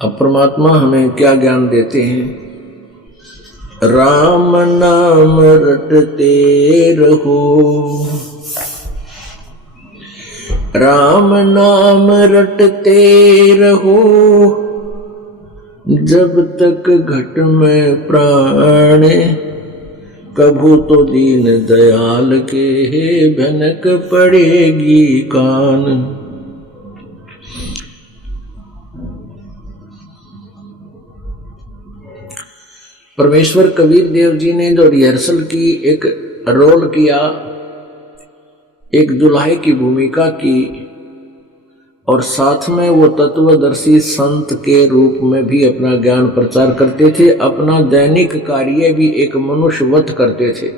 अब परमात्मा हमें क्या ज्ञान देते हैं? राम नाम रटते रहो, राम नाम रटते रहो, जब तक घट में प्राण, कभू तो दीन दयाल के भनक पड़ेगी कान। परमेश्वर कबीर देव जी ने जो रिहर्सल की, एक रोल किया, एक दुल्हे की भूमिका की, और साथ में वो तत्वदर्शी संत के रूप में भी अपना ज्ञान प्रचार करते थे। अपना दैनिक कार्य भी एक मनुष्यवत करते थे,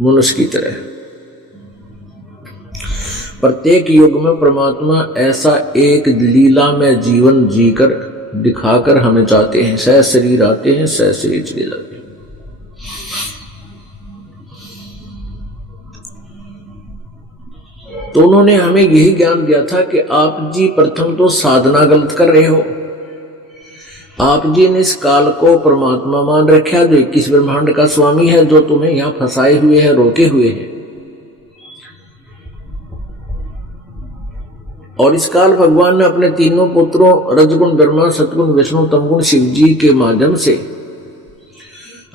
मनुष्य की तरह। प्रत्येक युग में परमात्मा ऐसा एक लीला में जीवन जीकर दिखाकर हमें चाहते हैं। सह शरीर आते हैं, सह शरीर चले जाते हैं। तो उन्होंने हमें यही ज्ञान दिया था कि आप जी प्रथम तो साधना गलत कर रहे हो। आप जी ने इस काल को परमात्मा मान रखा, जो 21 ब्रह्मांड का स्वामी है, जो तुम्हें यहां फंसाए हुए है, रोके हुए है। और इस काल भगवान ने अपने तीनों पुत्रों रजगुण ब्रह्मा, सतगुण विष्णु, तमगुण शिव जी के माध्यम से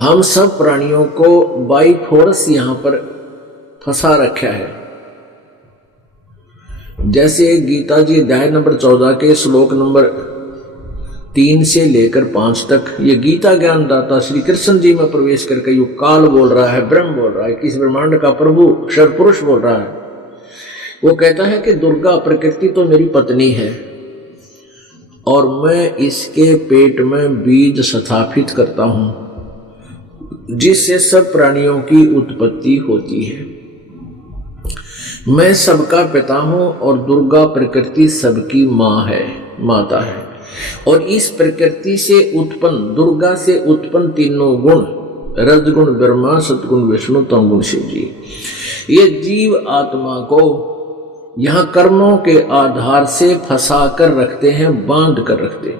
हम सब प्राणियों को बाई फोर्स यहां पर फंसा रखा है। जैसे गीता जी अध्याय नंबर 14 के श्लोक नंबर 3 से लेकर 5 तक ये गीता ज्ञान दाता श्री कृष्ण जी में प्रवेश करके यू काल बोल रहा है, ब्रह्म बोल रहा है, किस ब्रह्मांड का प्रभु सर्वपुरुष बोल रहा है। वो कहता है कि दुर्गा प्रकृति तो मेरी पत्नी है और मैं इसके पेट में बीज स्थापित करता हूं, जिससे सब प्राणियों की उत्पत्ति होती है। मैं सबका पिता हूं और दुर्गा प्रकृति सबकी मां है, माता है। और इस प्रकृति से उत्पन्न, दुर्गा से उत्पन्न तीनों गुण, रजगुण ब्रह्मा, सतगुण विष्णु, तमगुण शिव जी, ये जीव आत्मा को यहां कर्मों के आधार से फंसा कर रखते हैं, बांध कर रखते हैं।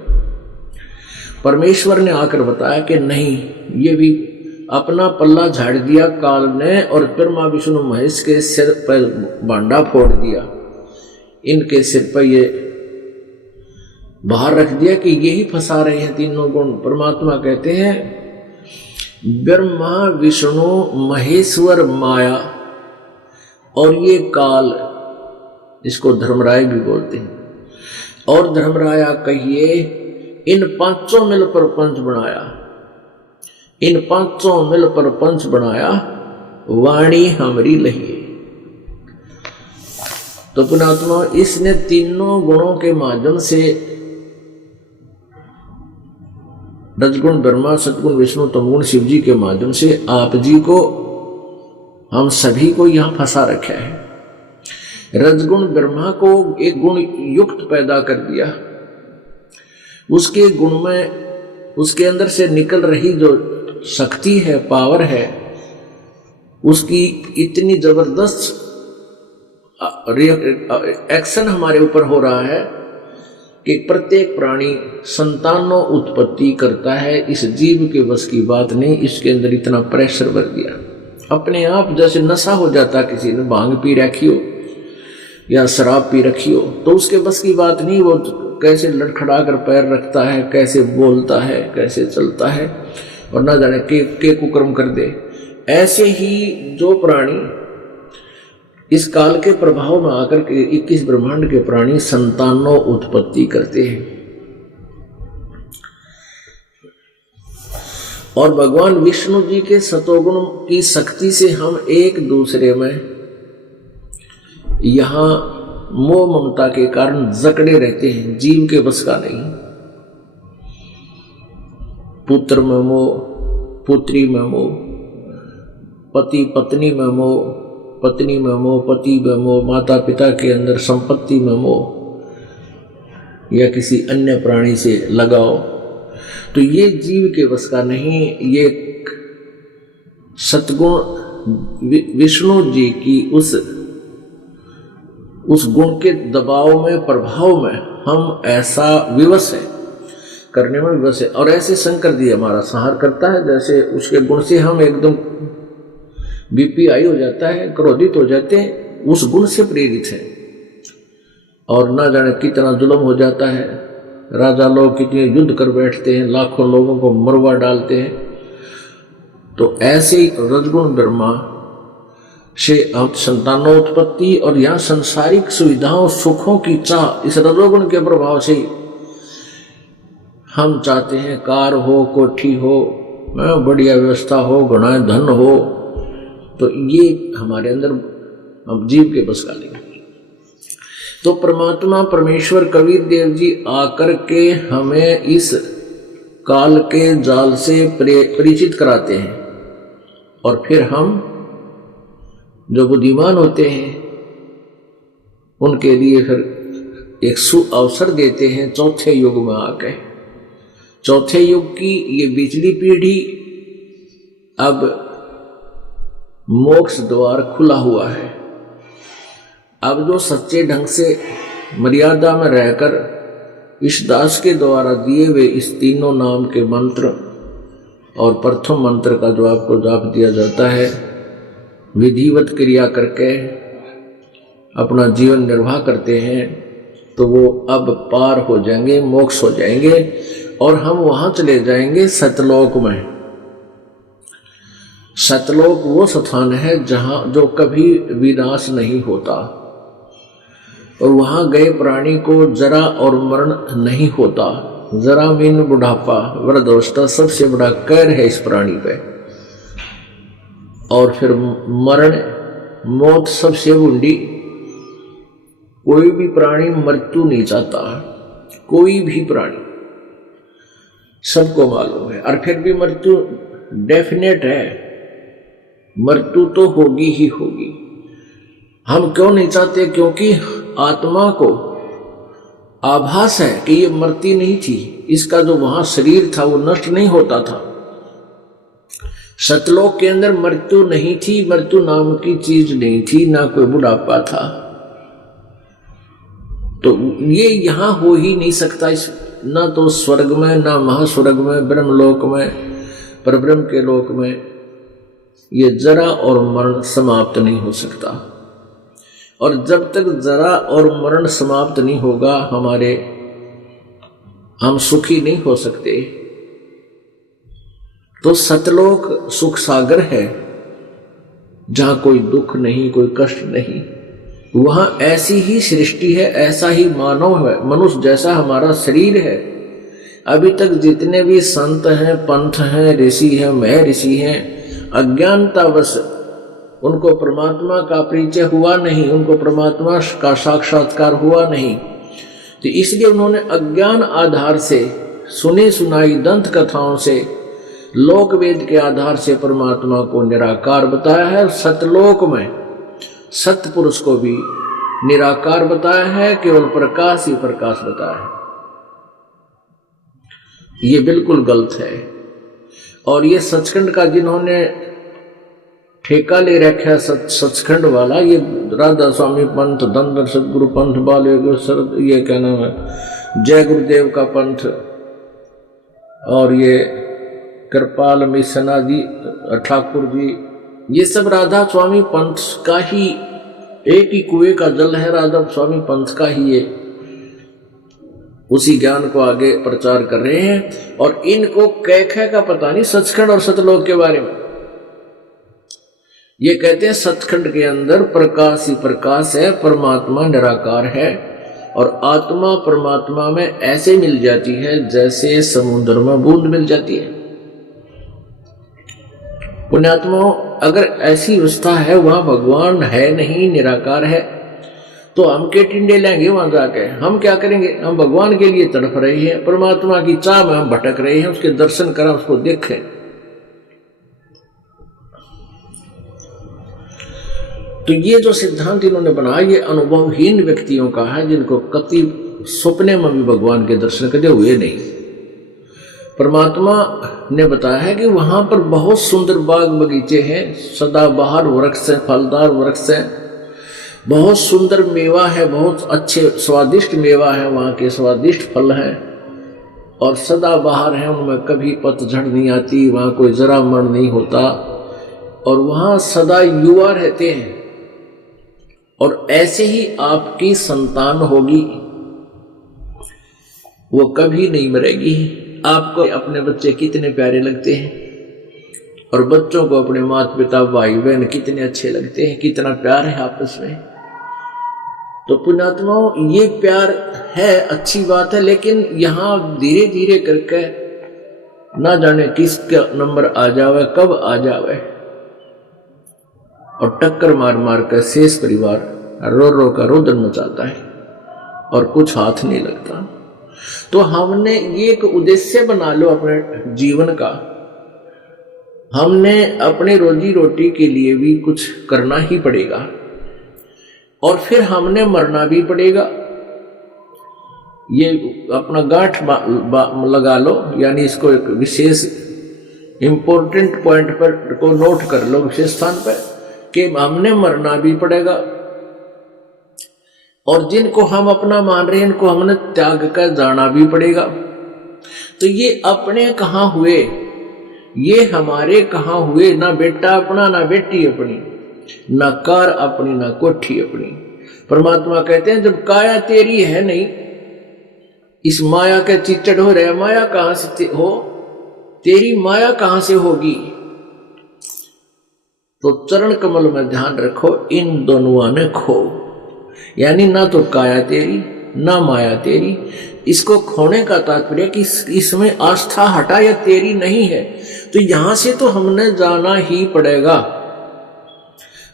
परमेश्वर ने आकर बताया कि नहीं, ये भी अपना पल्ला झाड़ दिया काल ने और ब्रह्मा विष्णु महेश के सिर पर बांडा फोड़ दिया, इनके सिर पर ये बाहर रख दिया कि यही फंसा रहे हैं तीनों गुण। परमात्मा कहते हैं ब्रह्मा विष्णु महेश्वर माया और ये काल, इसको धर्मराय भी बोलते हैं, और धर्मराया कहिए, इन पांचों मिल पर पंच बनाया, इन पांचों मिल पर पंच बनाया, वाणी हमारी लहिए। तो पुणात्मा, इसने तीनों गुणों के माध्यम से रजगुण ब्रह्मा, सतगुण विष्णु, तमगुण शिव जी के माध्यम से आप जी को, हम सभी को यहां फंसा रखा है। रजगुण ब्रह्मा को एक गुण युक्त पैदा कर दिया, उसके गुण में, उसके अंदर से निकल रही जो शक्ति है, पावर है, उसकी इतनी जबरदस्त एक्शन हमारे ऊपर हो रहा है कि प्रत्येक प्राणी संतानों उत्पत्ति करता है। इस जीव के बस की बात नहीं, इसके अंदर इतना प्रेशर भर दिया, अपने आप जैसे नशा हो जाता। किसी ने भांग पी रखी हो या शराब पी रखी हो तो उसके बस की बात नहीं, वो कैसे लड़खड़ा कर पैर रखता है, कैसे बोलता है, कैसे चलता है, और ना जाने के कुकर्म कर दे। ऐसे ही जो प्राणी इस काल के प्रभाव में आकर के 21 ब्रह्मांड के प्राणी संतानों उत्पत्ति करते हैं। और भगवान विष्णु जी के सतोगुण की शक्ति से हम एक दूसरे में यहां मोह ममता के कारण जकड़े रहते हैं, जीव के बस का नहीं। पुत्र में मोह, पुत्री में मोह, पति पत्नी में मोह, पत्नी में मोह, पति में मोह, माता पिता के अंदर संपत्ति में मोह, या किसी अन्य प्राणी से लगाओ, तो ये जीव के बस का नहीं। ये सतगुण विष्णु जी की उस गुण के दबाव में, प्रभाव में हम ऐसा विवश है करने में बस है। और ऐसे शंकर जी हमारा संहार करता है, जैसे उसके गुण से हम एकदम बीपी हाई हो जाता है, क्रोधित हो जाते हैं, उस गुण से प्रेरित है। और ना जाने कितना जुल्म हो जाता है, राजा लोग कितने युद्ध कर बैठते हैं, लाखों लोगों को मरवा डालते हैं। तो ऐसे ही रजगुण ब्रह्मा से संतानोत्पत्ति और यहाँ संसारिक सुविधाओं सुखों की चाह, इस रजोगुण के प्रभाव से हम चाहते हैं कार हो, कोठी हो, बढ़िया व्यवस्था हो, घना धन हो। तो ये हमारे अंदर हम जीव के बस का नहीं। तो परमात्मा परमेश्वर कबीर देव जी आकर के हमें इस काल के जाल से परिचित कराते हैं, और फिर हम जो बुद्धिमान होते हैं उनके लिए फिर एक सु अवसर देते हैं चौथे युग में आके। चौथे युग की ये बिजली पीढ़ी, अब मोक्ष द्वार खुला हुआ है। अब जो सच्चे ढंग से मर्यादा में रहकर इस दास के द्वारा दिए हुए इस तीनों नाम के मंत्र और प्रथम मंत्र का जो आपको जाप दिया जाता है, विधिवत क्रिया करके अपना जीवन निर्वाह करते हैं, तो वो अब पार हो जाएंगे, मोक्ष हो जाएंगे, और हम वहां चले जाएंगे सतलोक में। सतलोक वो स्थान है जहां जो कभी विनाश नहीं होता, और वहां गए प्राणी को जरा और मरण नहीं होता। जरा मीन बुढ़ापा, वृद्धावस्था सबसे बड़ा कहर है इस प्राणी पे, और फिर मरण, मौत सबसे बूढ़ी। कोई भी प्राणी मृत्यु नहीं चाहता, कोई भी प्राणी, सबको मालूम है। और फिर भी मृत्यु डेफिनेट है, मृत्यु तो होगी ही होगी। हम क्यों नहीं चाहते? क्योंकि आत्मा को आभास है कि ये मरती नहीं थी, इसका जो वहां शरीर था वो नष्ट नहीं होता था। सतलोक के अंदर मृत्यु नहीं थी, मृत्यु नाम की चीज नहीं थी, ना कोई बुढ़ापा था। तो ये यहां हो ही नहीं सकता, इस ना तो स्वर्ग में, ना महास्वर्ग में, ब्रह्मलोक में, परब्रह्म के लोक में ये जरा और मरण समाप्त नहीं हो सकता। और जब तक जरा और मरण समाप्त नहीं होगा, हम सुखी नहीं हो सकते। तो सतलोक सुख सागर है, जहां कोई दुख नहीं, कोई कष्ट नहीं। वहां ऐसी ही सृष्टि है, ऐसा ही मानव है, मनुष्य जैसा हमारा शरीर है। अभी तक जितने भी संत हैं, पंथ हैं, ऋषि हैं, महर्षि हैं, अज्ञानतावश उनको परमात्मा का परिचय हुआ नहीं, उनको परमात्मा का साक्षात्कार हुआ नहीं। तो इसलिए उन्होंने अज्ञान आधार से, सुनी सुनाई दंत कथाओं से, लोक वेद के आधार से परमात्मा को निराकार बताया है। सतलोक में सतपुरुष को भी निराकार बताया है, केवल प्रकाश ही प्रकाश बताया है। ये बिल्कुल गलत है। और ये सचखंड का जिन्होंने ठेका ले रखा है, सचखंड वाला, ये राधा स्वामी पंथ, धनधर सदगुरु पंथ, बाल ये क्या नाम है, जय गुरुदेव का पंथ, और ये कृपाल मिशना जी, ठाकुर जी, ये सब राधा स्वामी पंथ का ही, एक ही कुएं का जल है, राधा स्वामी पंथ का ही, ये उसी ज्ञान को आगे प्रचार कर रहे हैं। और इनको कैखे का पता नहीं सचखंड और सतलोक के बारे में। ये कहते हैं सतखंड के अंदर प्रकाश ही प्रकाश है, परमात्मा निराकार है, और आत्मा परमात्मा में ऐसे मिल जाती है जैसे समुद्र में बूंद मिल जाती है। पुण्यात्मा, अगर ऐसी अवस्था है, वहां भगवान है नहीं, निराकार है, तो हम के टिंडे लेंगे वहां जाके? हम क्या करेंगे? हम भगवान के लिए तड़प रहे हैं, परमात्मा की चाह में हम भटक रहे हैं, उसके दर्शन करें, उसको देखें। तो ये जो सिद्धांत इन्होंने बनाया, ये अनुभवहीन व्यक्तियों का है, जिनको कति सपने में भी भगवान के दर्शन कदे हुए नहीं। परमात्मा ने बताया है कि वहां पर बहुत सुंदर बाग बगीचे हैं, सदाबहार वृक्ष है, फलदार वृक्ष है, बहुत सुंदर मेवा है, बहुत अच्छे स्वादिष्ट मेवा है, वहां के स्वादिष्ट फल हैं, और सदा बाहर हैं, उनमें कभी पतझड़ नहीं आती, वहां कोई जरा मरण नहीं होता और वहां सदा युवा रहते हैं। और ऐसे ही आपकी संतान होगी, वो कभी नहीं मरेगी। आपको अपने बच्चे कितने प्यारे लगते हैं और बच्चों को अपने माता पिता भाई बहन कितने अच्छे लगते हैं, कितना प्यार है आपस में। तो पुण्यात्माओं, ये प्यार है, अच्छी बात है, लेकिन यहां धीरे धीरे करके ना जाने किसका नंबर आ जावे, कब आ जावे, और टक्कर मार मार कर शेष परिवार रो रो कर रोदन मचाता है और कुछ हाथ नहीं लगता। तो हमने ये एक उद्देश्य बना लो अपने जीवन का, हमने अपने रोजी रोटी के लिए भी कुछ करना ही पड़ेगा और फिर हमने मरना भी पड़ेगा। ये अपना गांठ लगा लो, यानी इसको एक विशेष इंपॉर्टेंट पॉइंट पर को नोट कर लो, विशेष स्थान पर, कि हमने मरना भी पड़ेगा और जिनको हम अपना मान रहे हैं इनको हमने त्याग कर जाना भी पड़ेगा। तो ये अपने कहाँ हुए, ये हमारे कहाँ हुए? ना बेटा अपना, ना बेटी अपनी, ना कार अपनी, ना कोठी अपनी। परमात्मा कहते हैं जब काया तेरी है नहीं, इस माया के चिचड़ हो रहे, माया कहां से हो, तेरी माया कहां से होगी? तो चरण कमल में ध्यान रखो, इन दोनों ने खो, यानी ना तो काया तेरी ना माया तेरी। इसको खोने का तात्पर्य कि इसमें आस्था हटा या तेरी नहीं है, तो यहां से तो हमने जाना ही पड़ेगा।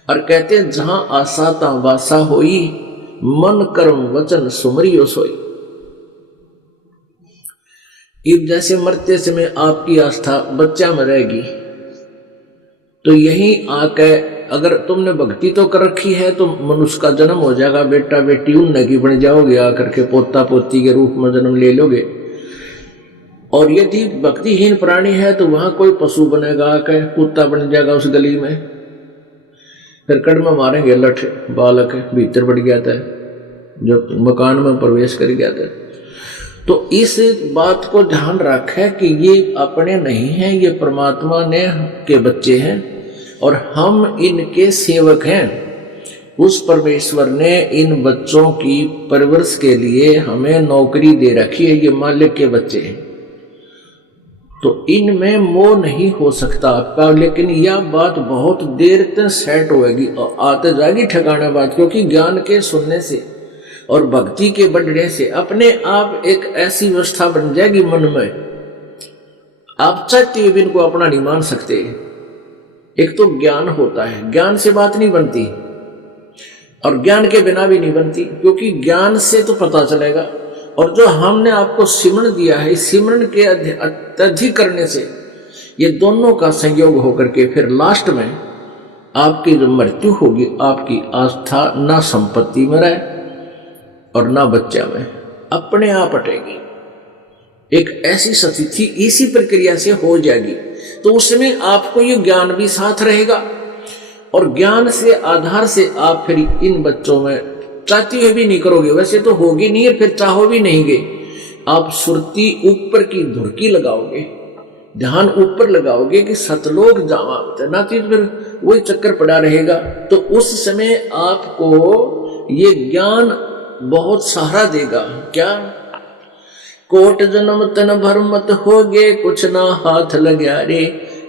और कहते हैं जहां आशा ता वासा होई, मन कर्म वचन सुमरियो सोई। इब जैसे मरते समय आपकी आस्था बच्चा में रहेगी, तो यही आके अगर तुमने भक्ति तो कर रखी है तो मनुष्य का जन्म हो जाएगा, बेटा बेटी उन्नत की बन जाओगे, आकर के पोता पोती के रूप में जन्म ले लोगे। और यदि भक्तिहीन प्राणी है तो वहां कोई पशु बनेगा, आकर कुत्ता बन जाएगा उस गली में, फिर कड़मा मारेंगे लठ, बालक भीतर बढ़ गया था, जो मकान में प्रवेश कर गया था। तो इस बात को ध्यान रखे कि ये अपने नहीं हैं, ये परमात्मा ने के बच्चे हैं और हम इनके सेवक हैं। उस परमेश्वर ने इन बच्चों की परवरिश के लिए हमें नौकरी दे रखी है, ये मालिक के बच्चे हैं। तो इनमें मोह नहीं हो सकता आपका, लेकिन यह बात बहुत देर तक सेट होगी और आते जाएगी ठिकाने बात, क्योंकि ज्ञान के सुनने से और भक्ति के बढ़ने से अपने आप एक ऐसी व्यवस्था बन जाएगी मन में, आप चाहते हुए इनको अपना नहीं मान सकते। एक तो ज्ञान होता है, ज्ञान से बात नहीं बनती और ज्ञान के बिना भी नहीं बनती, क्योंकि ज्ञान से तो पता चलेगा। और जो हमने आपको सिमरण दिया है, इस सिमरण के अत्यधिक करने से ये दोनों का संयोग होकर के फिर लास्ट में आपकी जो मृत्यु होगी, आपकी आस्था ना संपत्ति में रहे और ना बच्चा में, अपने आप हटेगी। एक ऐसी स्थिति इसी प्रक्रिया से हो जाएगी, तो उसमें आपको ये ज्ञान भी साथ रहेगा और ज्ञान से आधार से आप फिर इन बच्चों में चाहते हुए भी नहीं करोगे, वैसे तो होगी नहीं और फिर चाहो भी नहीं गे, आप सुरती ऊपर की धुरकी लगाओगे, ध्यान ऊपर लगाओगे कि सतलोक जावा, ना तो फिर वही चक्कर पड़ा रहेगा। तो उस समय आपको ये ज्ञान बहुत सहारा देगा। क्या? कोट जन्म तन भर मत होगे, कुछ ना हाथ लग्या रे,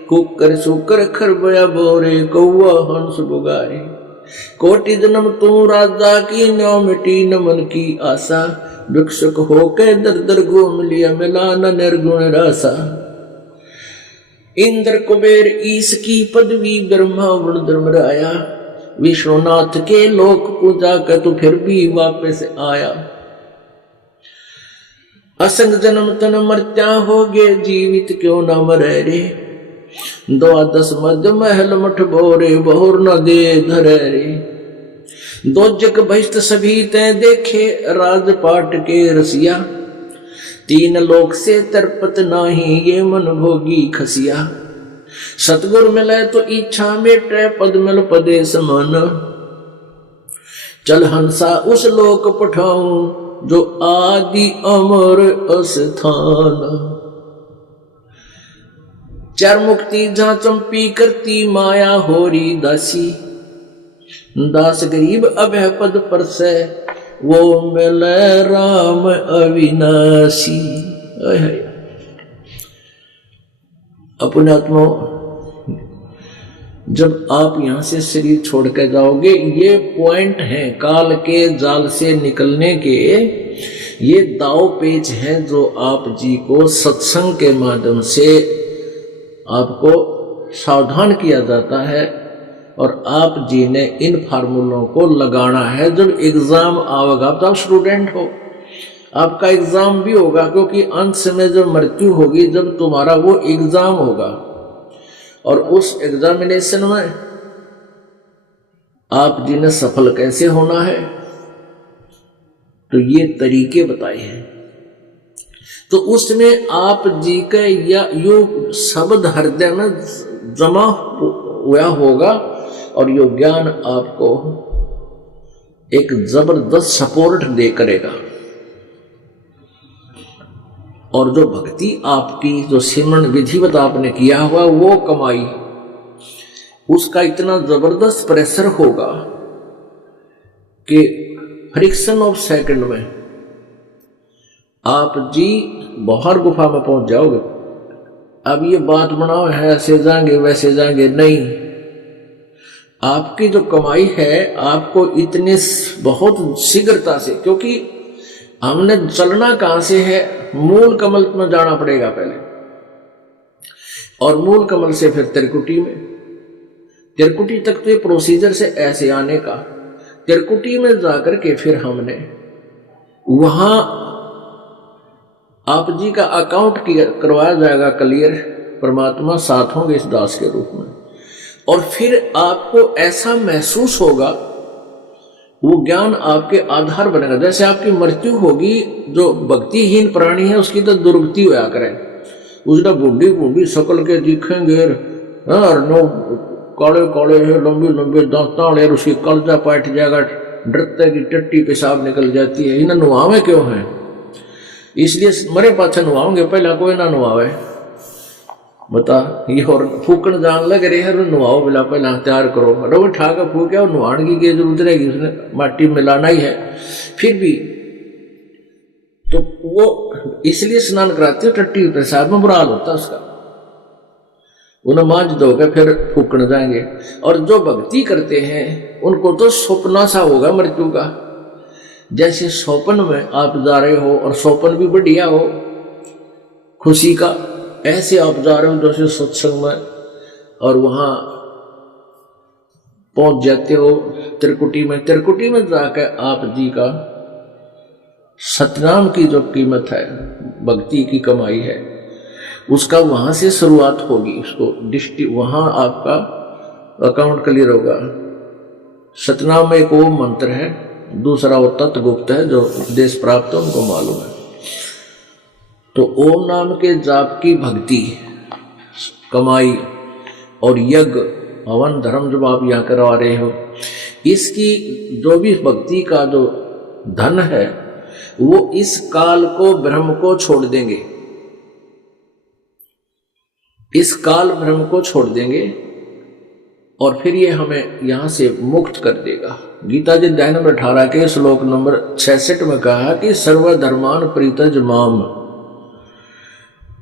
कुकर सुकर खरबया बोरे, कौआ हंस बुगारे। कोटि जन्म तू राजा की, न्यो मिटी न मन की आशा, भिक्षुक होके दर दर घूम लिया, मिला न निर्गुण रासा। इंद्र कुबेर ईश की पदवी, ब्रह्मा वरुण धर्मराया, विष्णुनाथ के लोक पूजा कर तू फिर भी वापस आया। असंग जन्म तन मर्त्या होगे, जीवित क्यों न मरे रे, द्वादश मध्य महल मठ भोरे, बहुर न दे धरे रे। दो जग बहिष्ट सभी तय देखे, राजपाट के रसिया, तीन लोक से तरपत नाही, ये मन भोगी खसिया। सतगुर मिले तो इच्छा मेटे, पद मिल पदे समान, चल हंसा उस लोक पठाऊं, जो आदि अमर अस्थान। चार मुक्ति जहां चंपी करती माया होरी दासी, दास गरीब अभय पद पर से वो मिले राम अविनाशी। अपने आत्मा जब आप यहां से शरीर छोड़ कर जाओगे, ये पॉइंट हैं काल के जाल से निकलने के, ये दाव पेच हैं जो आप जी को सत्संग के माध्यम से आपको सावधान किया जाता है और आप जी ने इन फार्मूलों को लगाना है। जब एग्जाम आएगा तो आप स्टूडेंट हो, आपका एग्जाम भी होगा, क्योंकि अंत में जब मृत्यु होगी जब तुम्हारा वो एग्जाम होगा और उस एग्जामिनेशन में आप जी ने सफल कैसे होना है, तो ये तरीके बताए हैं। तो उसमें आप जी का या यो शब्द हृदय में जमा हुआ होगा और यो ज्ञान आपको एक जबरदस्त सपोर्ट दे करेगा। और जो भक्ति आपकी, जो सिमरन विधिवत आपने किया हुआ वो कमाई, उसका इतना जबरदस्त प्रेशर होगा कि फ्रिक्शन ऑफ सेकंड में आप जी बाहर गुफा में पहुंच जाओगे। अब ये बात बनाओ है ऐसे जाएंगे वैसे जाएंगे, नहीं। आपकी जो कमाई है आपको इतने बहुत शीघ्रता से, क्योंकि हमने चलना कहां से है, मूल कमल में जाना पड़ेगा पहले, और मूल कमल से फिर त्रिकुटी में, त्रिकुटी तक तो ये प्रोसीजर से ऐसे आने का। त्रिकुटी में जाकर के फिर हमने वहां आप जी का अकाउंट करवाया जाएगा क्लियर, परमात्मा साथ होंगे इस दास के रूप में, और फिर आपको ऐसा महसूस होगा, वो ज्ञान आपके आधार बनेगा। जैसे आपकी मृत्यु होगी, जो भक्तिहीन प्राणी है उसकी तो दुर्गति होया करे, उसका बूढ़ी बूढ़ी शकल के दिखेंगे और नो काले काले है, लंबे लंबे दांत, उसकी कलजा पाट जाएगा, डरते की टट्टी पेशाब निकल जाती है। इन्हें नुआवे क्यों है? इसलिए मरे पाछे नुआओगे, पहला कोई ना नुआवे। बता ये और फूकन जान लग रहे हैं, नुआओ बिला पहला तैयार करो, अरे वो ठा कर फूके और नुआण की जरूरत रहेगी, उसने माटी मिलाना ही है। फिर भी तो वो इसलिए स्नान कराते हो, टट्टी पेशाब में बुरा हाल होता है उसका, उन्हें मांझ दोगे फिर फूकने जाएंगे। और जो भक्ति करते हैं उनको तो सपना सा होगा मृत्यु का, जैसे सोपन में आप जा रहे हो और सोपन भी बढ़िया हो खुशी का, ऐसे आप जा रहे हो जैसे सत्संग में, और वहां पहुंच जाते हो त्रिकुटी में। त्रिकुटी में जाकर आप जी का सतनाम की जो कीमत है, भक्ति की कमाई है, उसका वहां से शुरुआत होगी। उसको वहां आपका अकाउंट क्लियर होगा। सतनाम में एक ओम मंत्र है, दूसरा वो तत्वगुप्त है, जो उपदेश प्राप्त है उनको मालूम है। तो ओम नाम के जाप की भक्ति कमाई और यज्ञ हवन धर्म जब आप यहाँ करवा रहे हो, इसकी जो भी भक्ति का जो धन है वो इस काल को ब्रह्म को छोड़ देंगे, इस काल ब्रह्म को छोड़ देंगे और फिर ये हमें यहां से मुक्त कर देगा। गीता जी अध्याय नंबर 18 के श्लोक नंबर 66 में कहा कि सर्वधर्मान परित्यज माम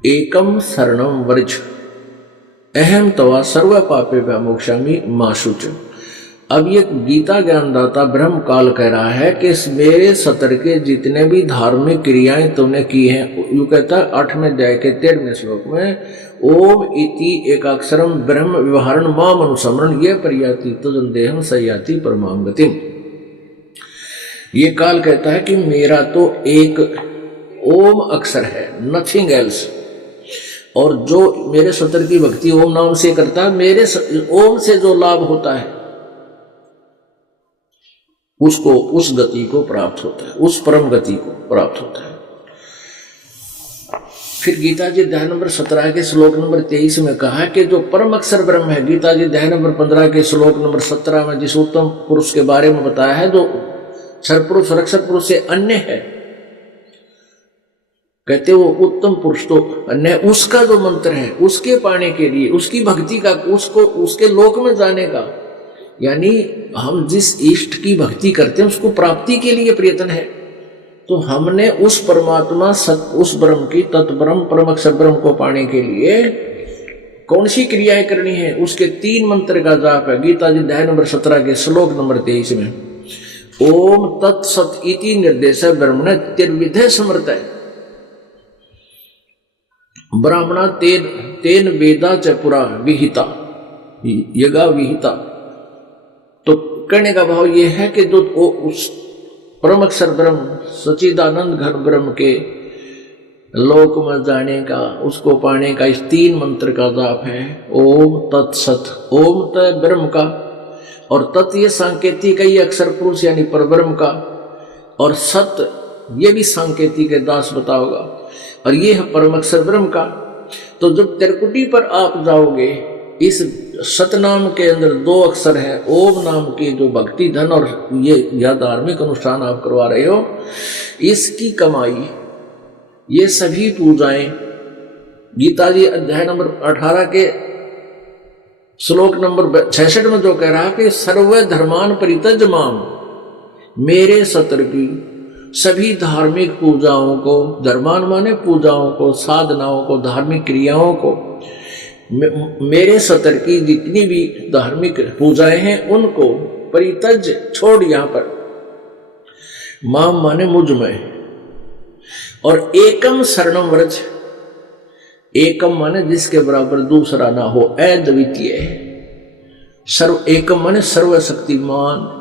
एकम शरणम व्रज अहम तवा सर्व पापे मोक्षामि मा शुच। अब ये गीता ज्ञानदाता ब्रह्म काल कह रहा है कि मेरे सतर के जितने भी धार्मिक क्रियाएं तुमने की हैं, यू कहता है 8वें अध्याय के 13वें श्लोक में, ओम इति एकाक्षरम ब्रह्म व्यवहारण माम अनुसमरण ये प्रयाति तुझन देहम सयाति परमाम गतिम। ये काल कहता है कि मेरा तो एक ओम अक्षर है, नथिंग एल्स, और जो मेरे सतर की भक्ति ओम नाम से करता है, मेरे ओम से जो लाभ होता है उसको उस गति को प्राप्त होता है, उस परम गति को प्राप्त होता है। फिर गीता जी अध्याय नंबर 17 के श्लोक नंबर 23 में कहा कि जो परम अक्षर ब्रह्म है, गीता जी अध्याय नंबर 15 के श्लोक नंबर 17 में जिस उत्तम पुरुष के बारे में बताया है, जो सरपुरुष रक्षक पुरुष से अन्य है, कहते वो उत्तम पुरुष तो अन्य उसका जो मंत्र है उसके पाने के लिए, उसकी भक्ति का, उसको उसके लोक में जाने का, यानी हम जिस इष्ट की भक्ति करते हैं उसको प्राप्ति के लिए प्रयत्न है। तो हमने उस परमात्मा उस ब्रह्म की तत्ब्रह्म परम अक्षर ब्रह्म को पाने के लिए कौन सी क्रियाएं करनी है, उसके 3 मंत्र का जाप है। गीता जी अध्याय नंबर 17 के श्लोक नंबर 23 में ओम तत्सत इति निर्देश ब्रह्मण त्रिविधे समर्थ है ब्राह्मणा तेन वेदा च पुरा विहिता यगा विहिता। तो कहने का भाव यह है कि जो उस परम अक्षर ब्रह्म सच्चिदानंद घन ब्रह्म के लोक में जाने का, उसको पाने का इस 3 मंत्र का जाप है। ओम तत्सत, ओम त ब्रह्म का, और तत् ये सांकेतिक है, ये अक्षर पुरुष यानी परब्रह्म का, और सत ये भी सांकेतिक है, दास बताओगा, और ये है परम अक्षर ब्रह्म का। तो जब त्रिकुटी पर आप जाओगे, इस सतनाम के अंदर 2 अक्षर है, ओम नाम की जो भक्ति धन और ये या धार्मिक अनुष्ठान आप करवा रहे हो, इसकी कमाई, ये सभी पूजाएं गीता जी अध्याय नंबर 18 के श्लोक नंबर 66 में जो कह रहा है कि सर्व धर्मान परित्यज माम, मेरे सतर की सभी धार्मिक पूजाओं को, धर्मान माने पूजाओं को, साधनाओं को, धार्मिक क्रियाओं को, मेरे सतर की जितनी भी धार्मिक पूजाएं हैं उनको परित्यज छोड़, यहां पर माम माने मुझ में, और एकम शरणम व्रज, एकम माने जिसके बराबर दूसरा ना हो, अद्वितीय, सर्व एकम माने सर्वशक्तिमान,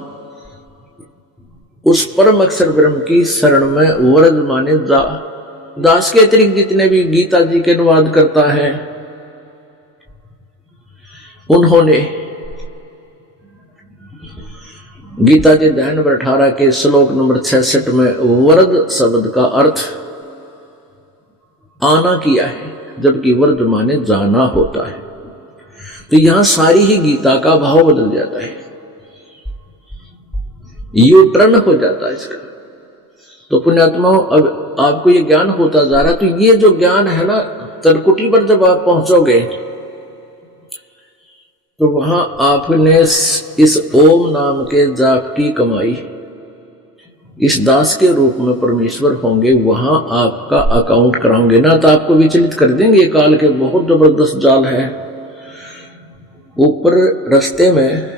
उस परम अक्षर ब्रह्म की शरण में, व्रज माने दास के अतिरिक्त जितने भी गीता जी के अनुवाद करता है उन्होंने गीता जी अध्याय नंबर 18 के श्लोक नंबर 66 में व्रज शब्द का अर्थ आना किया है, जबकि व्रज माने जाना होता है। तो यहां सारी ही गीता का भाव बदल जाता है, यू टर्न हो जाता है इसका। तो पुण्यात्माओं, अब आपको ये ज्ञान होता जा रहा है। तो ये जो ज्ञान है ना, त्रिकुटी पर जब आप पहुंचोगे तो वहां आपने इस ओम नाम के जाप की कमाई, इस दास के रूप में परमेश्वर होंगे, वहां आपका अकाउंट कराओगे ना, तो आपको विचलित कर देंगे। काल के बहुत जबरदस्त जाल है। ऊपर रास्ते में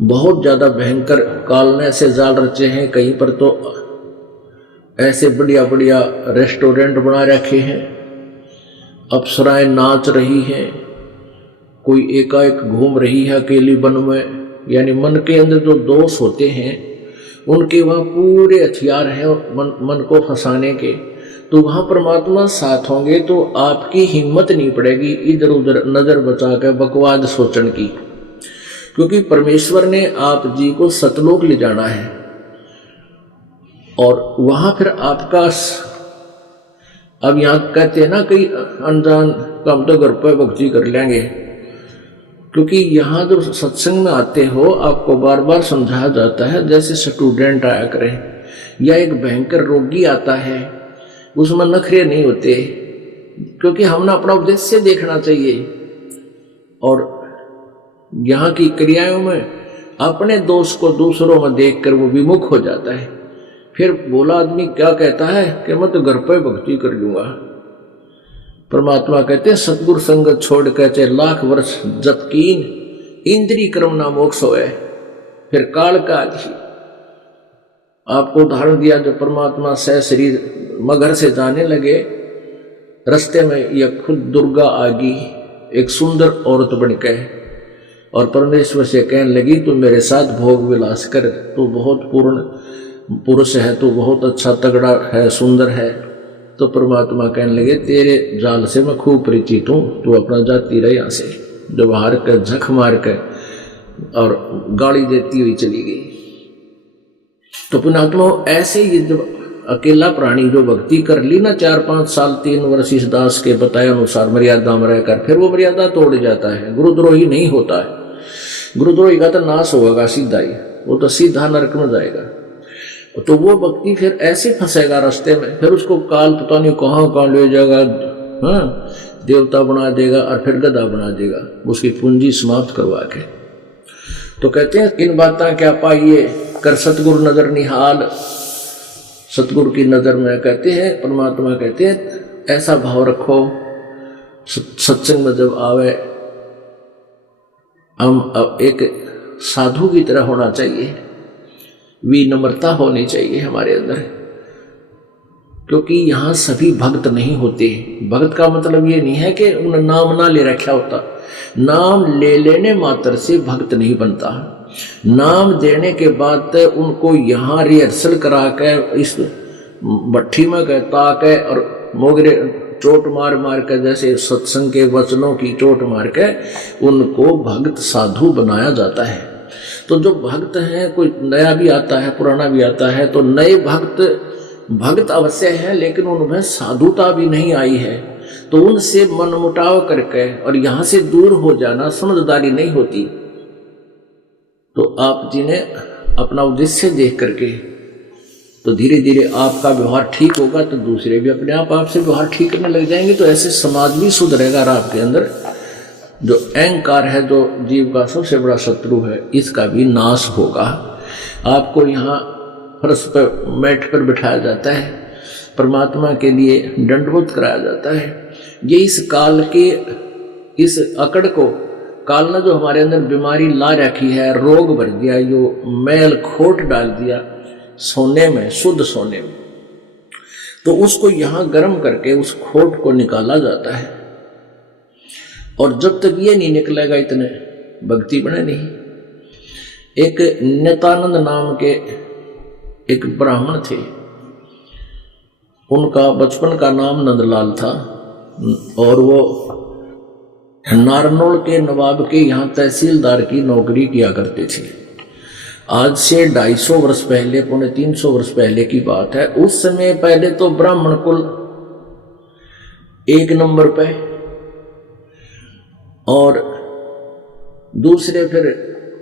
बहुत ज्यादा भयंकर काल ने ऐसे जाल रचे हैं। कहीं पर तो ऐसे बढ़िया बढ़िया रेस्टोरेंट बना रखे हैं, अप्सराएं नाच रही हैं, कोई एकाएक घूम रही है अकेली वन में, यानी मन के अंदर जो दोष होते हैं उनके वहां पूरे हथियार हैं मन को फंसाने के। तो वहां परमात्मा साथ होंगे तो आपकी हिम्मत नहीं पड़ेगी इधर उधर नजर बचा कर बकवाद सोचने की, क्योंकि परमेश्वर ने आप जी को सतलोक ले जाना है। और वहां फिर आपका, अब यहां कहते हैं ना कई अनजान काम, तो घर पर भक्ति कर लेंगे, क्योंकि यहाँ जब सत्संग में आते हो आपको बार बार समझाया जाता है, जैसे स्टूडेंट आया करें या एक भयंकर रोगी आता है, उसमें नखरे नहीं होते, क्योंकि हमने अपना उद्देश्य देखना चाहिए। और यहाँ की क्रियाओं में अपने दोष को दूसरों में देखकर वो विमुख हो जाता है। फिर बोला आदमी क्या कहता है कि मैं तो घर पर भक्ति कर लूंगा। परमात्मा कहते हैं सतगुरु संगत छोड़ कर चाहे लाख वर्ष जप कीन, इंद्री क्रम ना मोक्ष होए। फिर काल का आदि आपको उदाहरण दिया, जो परमात्मा से शरीर मगर से जाने लगे, रास्ते में यह खुद दुर्गा आगी एक सुंदर औरत बनकर, और परमेश्वर से कहने लगी तू मेरे साथ भोग विलास कर, तू बहुत पूर्ण पुरुष है, तू बहुत अच्छा तगड़ा है, सुंदर है। तो परमात्मा कहने लगे तेरे जाल से मैं खूब परिचित हूं, तू अपना जाती रहे यहाँ से। जब हार कर झक मार कर और गाली देती हुई चली गई। तो पुण्यात्मा ऐसे ही जब अकेला प्राणी जो भक्ति कर ली ना 4-5 साल 3 वर्ष इस दास के बताए अनुसार मर्यादा में रहकर, फिर वो मर्यादा तोड़ जाता है, गुरुद्रोही नहीं होता है। गुरुद्रोही का तो नाश होगा सीधा ही, वो तो सीधा नरक में जाएगा। तो वो व्यक्ति फिर ऐसे फंसेगा रास्ते में, फिर उसको काल पता नहीं कहाँ ले जाएगा, हाँ, देवता बना देगा और फिर गधा बना देगा, उसकी पूंजी समाप्त करवा के। तो कहते हैं इन बातें क्या पाइए कर सतगुरु नजर निहाल। सतगुरु की नजर में कहते हैं, परमात्मा कहते हैं ऐसा भाव रखो, सत्संग में जब आवे हम एक साधु की तरह होना चाहिए, विनम्रता होनी चाहिए हमारे अंदर, क्योंकि यहाँ सभी भक्त नहीं होते। भक्त का मतलब ये नहीं है कि उन्हें नाम ना ले रखा होता, नाम ले लेने मात्र से भक्त नहीं बनता। नाम देने के बाद उनको यहाँ रिहर्सल करा के इस भट्ठी में कहता के और मोगरे चोट मार मार के, जैसे सत्संग के वचनों की चोट मार के उनको भक्त साधु बनाया जाता है। तो जो भक्त हैं, कोई नया भी आता है पुराना भी आता है, तो नए भक्त अवश्य है लेकिन उनमें साधुता भी नहीं आई है, तो उनसे मनमुटाव करके और यहाँ से दूर हो जाना समझदारी नहीं होती। तो आप जिन्हें अपना उद्देश्य देख करके, तो धीरे धीरे आपका व्यवहार ठीक होगा तो दूसरे भी अपने आप आपसे व्यवहार ठीक करने लग जाएंगे, तो ऐसे समाज भी सुधरेगा। और आपके अंदर जो अहंकार है, जो जीव का सबसे बड़ा शत्रु है, इसका भी नाश होगा। आपको यहाँ फर्श पर मैट पर बिठाया जाता है, परमात्मा के लिए दंडवत कराया जाता है। ये इस काल के इस अकड़ को, काल ने जो हमारे अंदर बीमारी ला रखी है, रोग भर दिया, यो मैल खोट डाल दिया सोने में, शुद्ध सोने में, तो उसको यहाँ गर्म करके उस खोट को निकाला जाता है। और जब तक ये नहीं निकलेगा इतने भक्ति बने नहीं। एक नित्यानंद नाम के एक ब्राह्मण थे, उनका बचपन का नाम नंदलाल था और वो नारनौल के नवाब के यहाँ तहसीलदार की नौकरी किया करते थे। आज से 250 वर्ष पहले, 350 वर्ष पहले की बात है। उस समय पहले तो ब्राह्मण कुल एक नंबर पे, और दूसरे फिर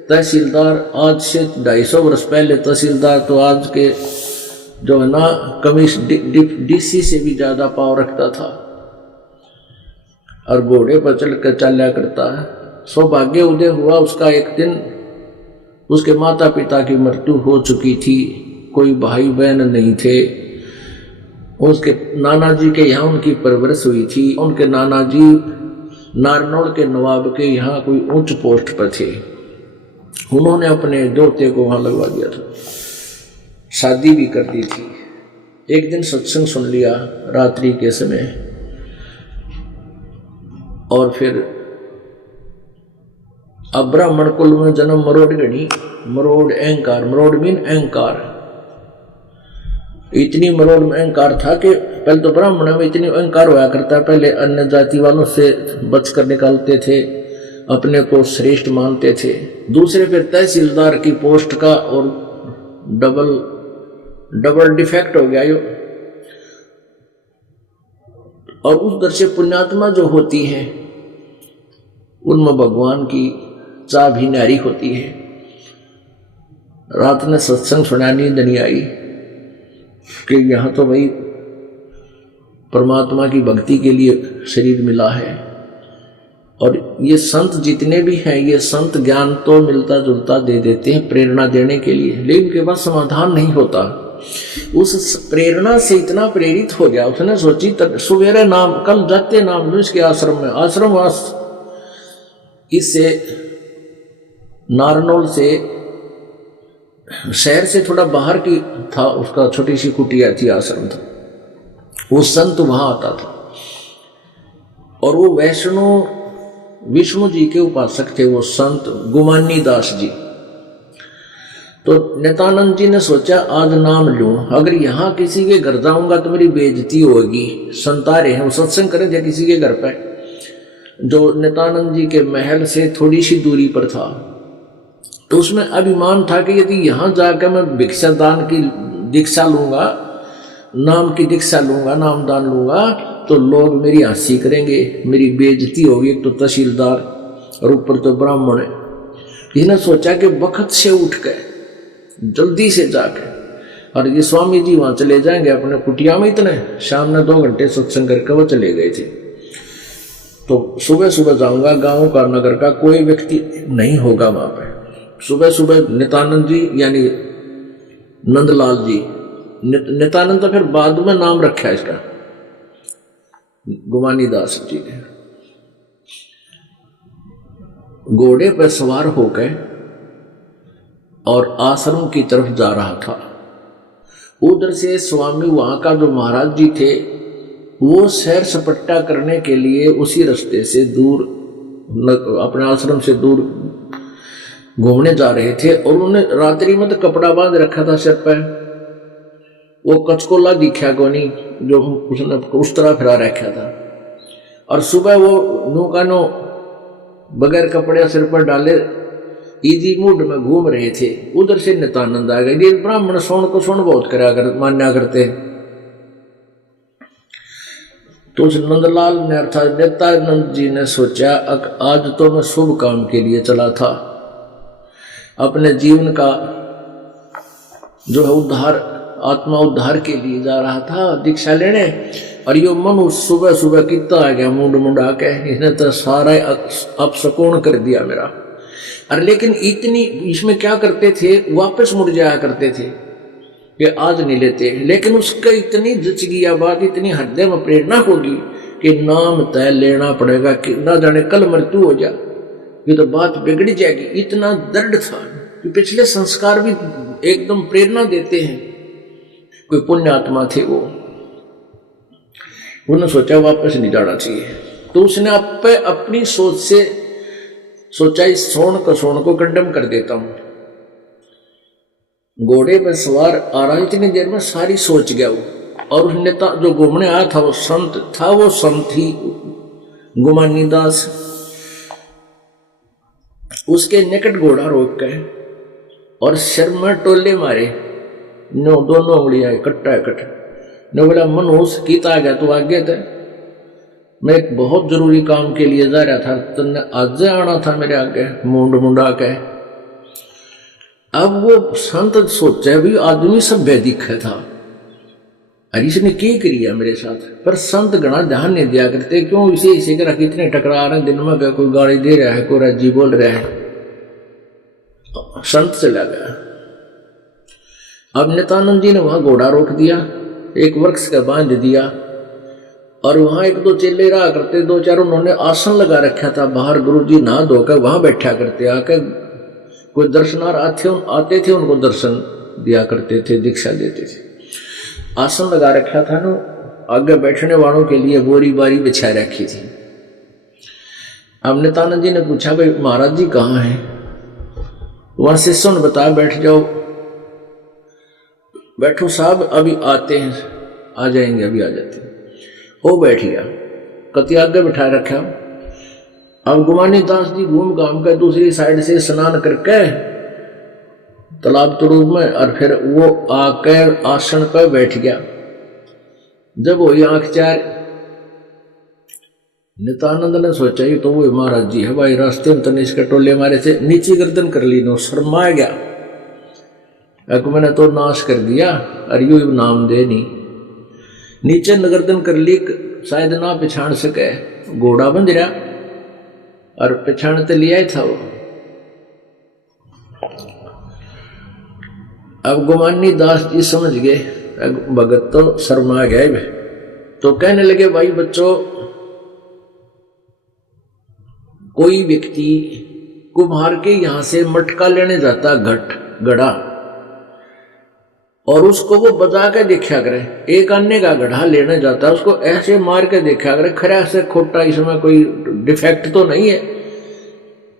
तहसीलदार। आज से 250 वर्ष पहले तहसीलदार तो आज के जो है ना डीसी से भी ज्यादा पावर रखता था और घोड़े पर चल कर चला करता है। सौभाग्य उदय हुआ उसका, एक दिन उसके माता पिता की मृत्यु हो चुकी थी, कोई भाई बहन नहीं थे। उसके नाना जी के यहाँ उनकी परवरिश हुई थी। उनके नाना जी नारनौल के नवाब के यहाँ कोई उच्च पोस्ट पर थे। उन्होंने अपने दोते को वहां लगवा दिया था, शादी भी कर दी थी। एक दिन सत्संग सुन लिया रात्रि के समय, और फिर अब ब्राह्मण कुल में जन्म मरोड़ गणी, मरोड़ अहंकार, मरोड़ मीन अहंकार। इतनी मरोड़ में अहंकार था कि पहले तो ब्राह्मण में इतनी अहंकार हुआ करता, पहले अन्य जाति वालों से बचकर निकालते थे, अपने को श्रेष्ठ मानते थे। दूसरे फिर तहसीलदार की पोस्ट का और डबल डिफेक्ट हो गया यो। और उस दर से पुण्यात्मा जो होती है उनमें भगवान की चाह भी न्यारी होती है। रात में सत्संग सुना, नींद नहीं आई कि यहाँ तो भाई परमात्मा की भक्ति के लिए शरीर मिला है। और ये संत जितने भी हैं, ये संत ज्ञान तो मिलता जुलता दे देते हैं प्रेरणा देने के लिए, लेकिन उनके पास समाधान नहीं होता। उस प्रेरणा से इतना प्रेरित हो गया, उसने सोची सवेरे नाम, कल जाते नाम लो इसके आश्रम में, आश्रमवास। इससे नारनौल से शहर से थोड़ा बाहर की था, उसका छोटी सी कुटिया थी, आश्रम था। वो संत वहां आता था और वो वैष्णव विष्णु जी के उपासक थे, वो संत गुमानी दास जी। तो नित्यानंद जी ने सोचा आज नाम लूं, अगर यहाँ किसी के घर जाऊंगा तो मेरी बेइज्जती होगी। संतारे हैं, वो सत्संग करें थे किसी के घर पे, जो नित्यानंद जी के महल से थोड़ी सी दूरी पर था। तो उसमें अभिमान था कि यदि यहाँ जाकर मैं भिक्षा दान की दीक्षा लूंगा, नाम की दीक्षा लूंगा, नाम दान लूंगा, तो लोग मेरी हंसी करेंगे, मेरी बेइज्जती होगी। एक तो तहसीलदार और ऊपर तो ब्राह्मण है। इसने सोचा कि वक्त से उठ के जल्दी से जाकर और ये स्वामी जी वहां चले जाएंगे अपने कुटिया में, इतने शाम में 2 घंटे सत्संग करके वो चले गए थे। तो सुबह सुबह जाऊंगा, गांव का नगर का कोई व्यक्ति नहीं होगा वहां पे। सुबह सुबह नित्यानंद जी यानी नंदलाल जी, नित्यानंद तो फिर बाद में नाम रखा है इसका, गुमानी दास जी ने, घोड़े पर सवार होकर और आश्रम की तरफ जा रहा था। उधर से स्वामी वहां का जो महाराज जी थे वो सैर सपट्टा करने के लिए उसी रास्ते से दूर अपने आश्रम से दूर घूमने जा रहे थे। और उन्होंने रात्रि में तो कपड़ा बांध रखा था सिर पर, वो कचकोला दिखा कोनी जो उसने उस तरह फिरा रखा था। और सुबह वो नो का नो बगैर कपड़े सिर पर डाले इजी मूड में घूम रहे थे। उधर से नित्यानंद आ गए। ये ब्राह्मण सोन को सोन बहुत मान्या करते। तो उस नंदलाल ने अर्थात नित्यानंद जी ने सोचा आज तो मैं शुभ काम के लिए चला था, अपने जीवन का जो है उद्धार, आत्मा उद्धार के लिए जा रहा था दीक्षा लेने। और यो मनु सुबह सुबह कितना आ गया मुंड मुंडा के, इसने तो सारा अपसकोण कर दिया मेरा। और लेकिन इतनी इसमें क्या करते थे, वापस मुड़ जाया करते थे कि आज नहीं लेते। लेकिन उसका इतनी जच गया बात, इतनी हृदय में प्रेरणा होगी कि नाम तय लेना पड़ेगा कि ना जाने कल मृत्यु हो जाए, ये तो बात बिगड़ जाएगी। इतना दृढ़ था कि पिछले संस्कार भी एकदम प्रेरणा देते हैं। कोई पुण्य आत्मा थे वो, उन्होंने सोचा वापस नहीं जाना चाहिए। तो उसने अपनी सोच से सोचा इस सोन को कंडम कर देता हूं। घोड़े पर सवार आ रहा, इतनी देर में सारी सोच गया वो। और उस नेता जो घूमने आया था वो संत था, वो संत ही गुमानी दास। उसके निकट घोड़ा रोक के और सिर में टोले मारे, नो दोनों उंगलियां कट्टा कट ने बोला मनोज कीता गया तू आगे थे, मैं एक बहुत जरूरी काम के लिए जा रहा था, तुमने आज आना था मेरे आगे मुंड मुंडा के। अब वो संत सोचा भी आदमी सभ्य दिखा था, अरे इसने क्या किया मेरे साथ। पर संत गणा ध्यान नहीं दिया करते, क्यों इसे करा कितने टकरा रहे दिन में, कोई गाली दे रहा है, कोई राजी बोल रहा है। संत चला गया। अब नित्यानंद जी ने वहां घोड़ा रोक दिया, एक वृक्ष का बांध दिया। और वहां 1-2 चेले रहा करते, 2-4 उन्होंने आसन लगा रखा था बाहर। गुरुजी नहा धोकर वहां बैठा करते, आकर कोई दर्शनार आते थे उनको दर्शन दिया करते थे, दीक्षा देते थे। आसन लगा रखा था ना, आगे बैठने वालों के लिए बोरी बारी बिछा रखी थी। अब नित्यानंद जी ने पूछा भाई महाराज जी कहाँ हैं? वहां शिष्यों ने बताया बैठ जाओ। बैठो साहब अभी आते हैं, आ जाएंगे अभी आ जाते हैं। वो बैठ गया, कति आगे बिठा रखा। अब गुमानी दास जी घूम घाम कर दूसरी साइड से स्नान करके तालाब तड़ूब में, और फिर वो आकर आसन पर बैठ गया। जब वो आंख चार, नित्यानंद ने सोचा ये तो वो महाराज जी है भाई, रास्ते में तो इसके टोले मारे थे। नीचे गर्दन कर ली, नो शर्मा गया, मैंने तो नाश कर दिया, और यू नाम दे नहीं। नीचे गर्दन कर ली, शायद ना पहचान सके, घोड़ा बंध रहा और पहचान तो लिया ही था वो। अब गुमानी दास जी समझ गए भगत तो शर्मा गए। तो कहने लगे भाई बच्चों, कोई व्यक्ति कुम्हार के यहां से मटका लेने जाता, घड़ा, और उसको वो बजा के देखा करे। एक अन्य का गढ़ा लेने जाता है, उसको ऐसे मार के देखा करे खरा से खोटा, इसमें कोई डिफेक्ट तो नहीं है।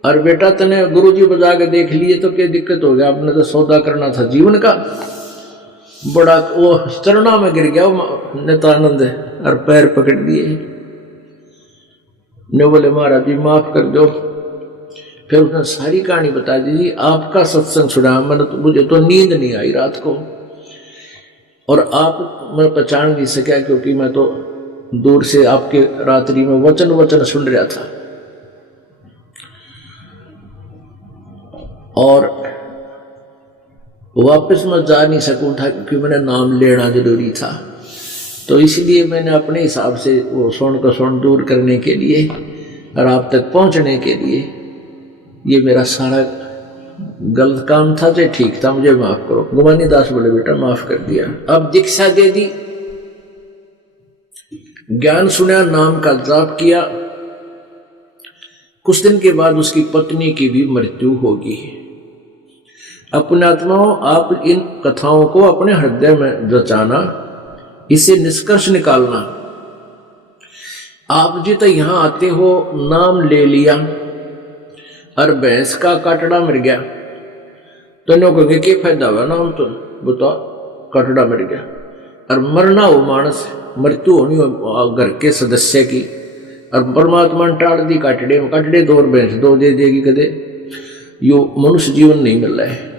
और बेटा तने गुरुजी बजा के देख लिए तो क्या दिक्कत हो गया, आपने तो सौदा करना था जीवन का। बड़ा वो चरणा में गिर गया वो नित्यानंद, और पैर पकड़ दिए ने बोले महाराज जी माफ कर दो। फिर उसने सारी कहानी बता दी, आपका सत्संग सुना मैंने, तो मुझे तो नींद नहीं आई रात को, और आप मैं पहचान नहीं सका क्योंकि मैं तो दूर से आपके रात्रि में वचन सुन रहा था। और वापस मैं जा नहीं सकूं था क्योंकि मैंने नाम लेना जरूरी था। तो इसलिए मैंने अपने हिसाब से वो स्वर्ण को स्वर्ण दूर करने के लिए और आप तक पहुंचने के लिए ये मेरा सारा गलत काम था, जो ठीक था, मुझे माफ करो। गुमानी दास बोले बेटा माफ कर दिया। अब दीक्षा दे दी, ज्ञान सुना, नाम का जाप किया। कुछ दिन के बाद उसकी पत्नी की भी मृत्यु होगी। अपने आत्माओं, आप इन कथाओं को अपने हृदय में रचाना, इसे निष्कर्ष निकालना। आप जी तो यहां आते हो, नाम ले लिया और भैंस का काटड़ा मर गया तो नो कहेंगे क्या फायदा हुआ नाम, तो बताओ काटड़ा मर गया। और मरना हो मानस, मृत्यु होनी हो घर के सदस्य की, और परमात्मा ने टाड़ दी काटड़े दो और भैंस दो दे देगी, कदे यो मनुष्य जीवन नहीं मिल रहा है।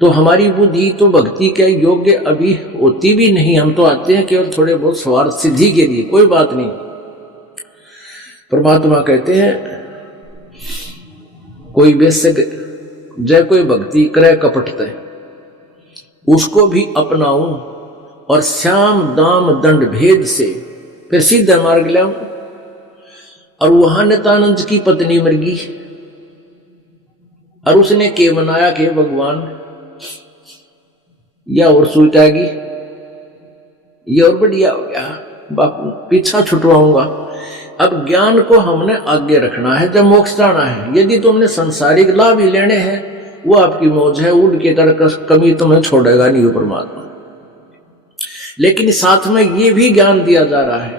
तो हमारी बुद्धि तो भक्ति के योग्य अभी होती भी नहीं। हम तो आते हैं केवल थोड़े बहुत स्वार्थ सिद्धि के लिए, कोई बात नहीं। परमात्मा कहते हैं कोई वैसे जय कोई भक्ति करे कपटते, उसको भी अपनाऊं और श्याम दाम दंड भेद से फिर सीधा मार्ग लाऊं। और वहां नित्यानंद की पत्नी मर गई और उसने के बनाया के भगवान या और सुलटाएगी, ये और बढ़िया हो गया, बापू पीछा छुटवाऊंगा। अब ज्ञान को हमने आगे रखना है जब मोक्ष जाना है। यदि तुमने संसारिक लाभ ही लेने हैं, वो आपकी मौज है, उड़ के तरह कमी तुम्हें छोड़ेगा नहीं वो परमात्मा। लेकिन साथ में ये भी ज्ञान दिया जा रहा है,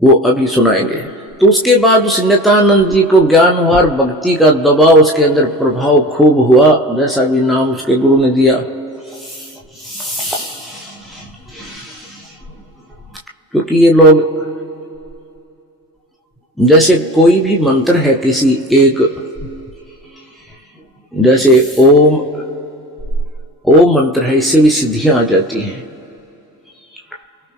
वो अभी सुनाएंगे। तो उसके बाद उस नित्यानंद जी को ज्ञान हुआ और भक्ति का दबाव उसके अंदर प्रभाव खूब हुआ, जैसा भी नाम उसके गुरु ने दिया। क्योंकि ये लोग जैसे कोई भी मंत्र है किसी एक, जैसे ओम मंत्र है, इससे भी सिद्धियां आ जाती हैं।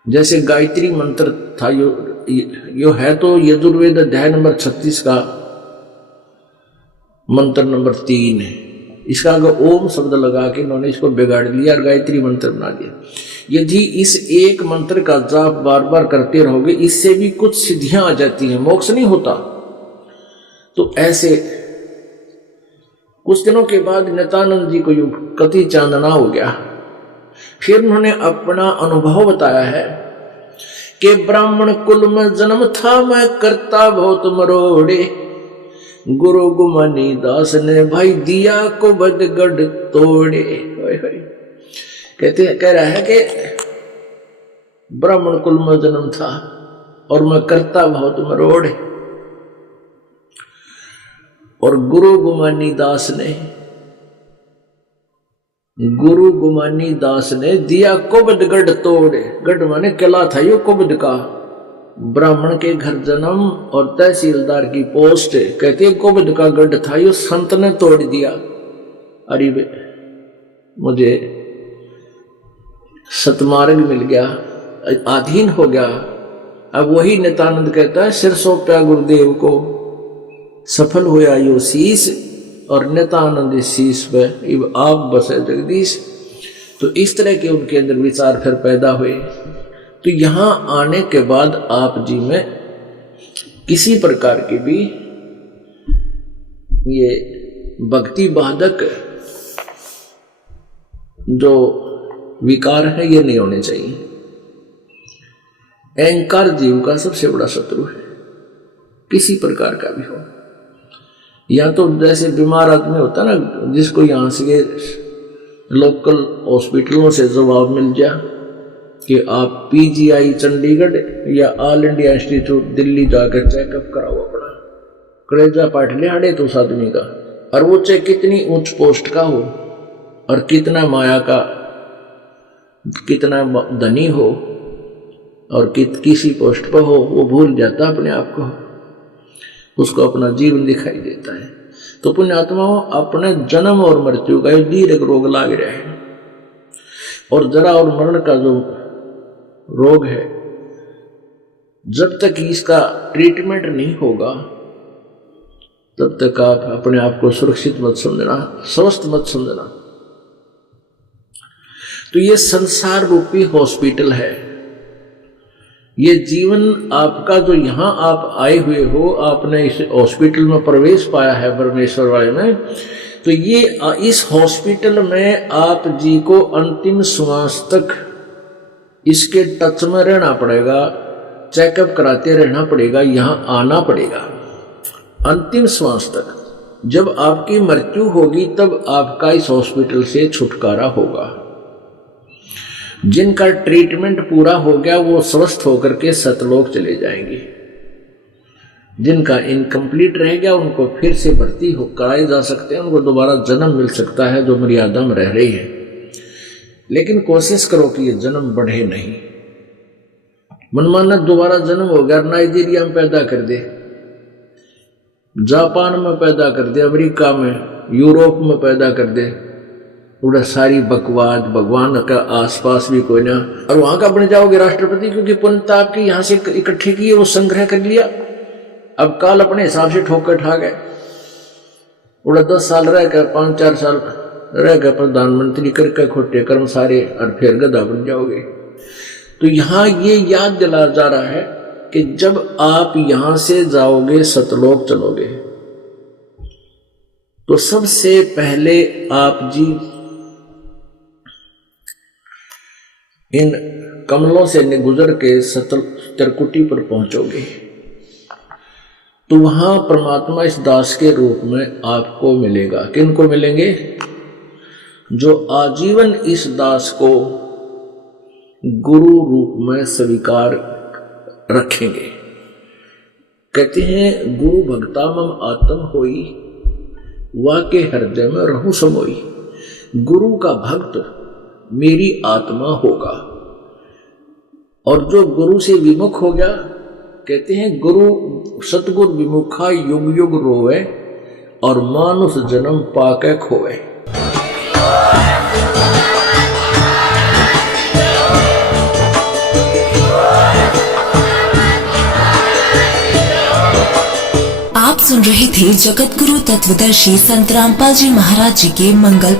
जैसे गायत्री मंत्र था, यो है तो यजुर्वेद अध्याय नंबर 36 का मंत्र नंबर 3 है। इसका अगर ओम शब्द लगा के इन्होंने इसको बिगाड़ लिया और गायत्री मंत्र बना दिया। यदि इस एक मंत्र का जाप बार बार करते रहोगे, इससे भी कुछ सिद्धियां आ जाती हैं, मोक्ष नहीं होता। तो ऐसे कुछ दिनों के बाद नित्यानंद जी को यूं कति चांदना हो गया। फिर उन्होंने अपना अनुभव बताया है कि ब्राह्मण कुल में जन्म था, मैं करता बहुत मरोड़े, गुरु गुमानी दास ने भाई दिया को बदगढ़ तोड़े। कह रहा है कि ब्राह्मण कुल में जन्म था और मैं करता बहुत मरोड़े, और गुरु गुमानी दास ने दिया कुबद गढ़ तोड़े। गढ़ माने किला था यो कुबद का, ब्राह्मण के घर जन्म और तहसीलदार की पोस्ट, कहते कुबद का गढ़ था यो संत ने तोड़ दिया। अरे मुझे सतमार्ग मिल गया, अधीन हो गया। अब वही नित्यानंद कहता है सिर सौंपया गुरुदेव को, सफल होया यो शीस, और नित्यानंद शीस पे आप बसे जगदीश। तो इस तरह के उनके अंदर विचार फिर पैदा हुए। तो यहां आने के बाद आप जी में किसी प्रकार की भी ये भक्ति बाधक जो विकार है ये नहीं होने चाहिए। अहंकार जीव का सबसे बड़ा शत्रु है, किसी प्रकार का भी हो। या तो जैसे बीमार आदमी होता है ना, जिसको यहां से लोकल हॉस्पिटलों से जवाब मिल जाए कि आप पीजीआई चंडीगढ़ या ऑल इंडिया इंस्टीट्यूट दिल्ली जाकर चेकअप कराओ अपना, कलेजा पाट ले हड़े तो उस आदमी का, और वो चाहे कितनी उच्च पोस्ट का हो और कितना माया का, कितना धनी हो और किसी पोस्ट पर हो, वो भूल जाता अपने आप को, उसको अपना जीवन दिखाई देता है। तो पुण्यात्माओं, अपने जन्म और मृत्यु का दीर्घ रोग लाग रहा है, और जरा और मरण का जो रोग है, जब तक इसका ट्रीटमेंट नहीं होगा तब तक आप अपने आप को सुरक्षित मत समझना, स्वस्थ मत समझना। तो ये संसार रूपी हॉस्पिटल है। ये जीवन आपका जो यहां आप आए हुए हो, आपने इस हॉस्पिटल में प्रवेश पाया है परमेश्वर वाले में, तो ये इस हॉस्पिटल में आप जी को अंतिम श्वास तक इसके टच में रहना पड़ेगा, चेकअप कराते रहना पड़ेगा, यहां आना पड़ेगा अंतिम श्वास तक। जब आपकी मृत्यु होगी तब आपका इस हॉस्पिटल से छुटकारा होगा। जिनका ट्रीटमेंट पूरा हो गया वो स्वस्थ होकर के सतलोक चले जाएंगे। जिनका इनकम्प्लीट रह गया उनको फिर से भर्ती हो कराए जा सकते हैं, उनको दोबारा जन्म मिल सकता है जो मर्यादा में रह रही है। लेकिन कोशिश करो कि ये जन्म बढ़े नहीं। मनमाना दोबारा जन्म हो गया, नाइजीरिया में पैदा कर दे, जापान में पैदा कर दे, अमेरिका में, यूरोप में पैदा कर दे, पूरा सारी बकवास, भगवान का आसपास भी कोई ना, और वहां का बन जाओगे राष्ट्रपति, क्योंकि पुण्यता आपकी यहां से इकट्ठी की है, वो संग्रह कर लिया। अब काल अपने हिसाब से ठोकर ठा गए, उड़ा 10 साल रह गए, 5-4 साल रह गए प्रधानमंत्री करके खोटे कर्म सारे, और फिर गधा बन जाओगे। तो यहां ये याद दिला जा रहा है कि जब आप यहां से जाओगे सतलोक चलोगे, तो सबसे पहले आप जी इन कमलों से गुजर के सतल त्रिकुटी पर पहुंचोगे। तो वहां परमात्मा इस दास के रूप में आपको मिलेगा। किनको मिलेंगे? जो आजीवन इस दास को गुरु रूप में स्वीकार रखेंगे। कहते हैं गुरु भक्ता मम आत्म होई, वाके हृदय में रहूं समोई। गुरु का भक्त मेरी आत्मा होगा। और जो गुरु से विमुख हो गया, कहते हैं गुरु सतगुरु विमुखा युग युग रोवे, और मानुष जन्म पाके खोवे। आप सुन रहे थे जगत गुरु तत्वदर्शी संत रामपाल जी महाराज जी के मंगल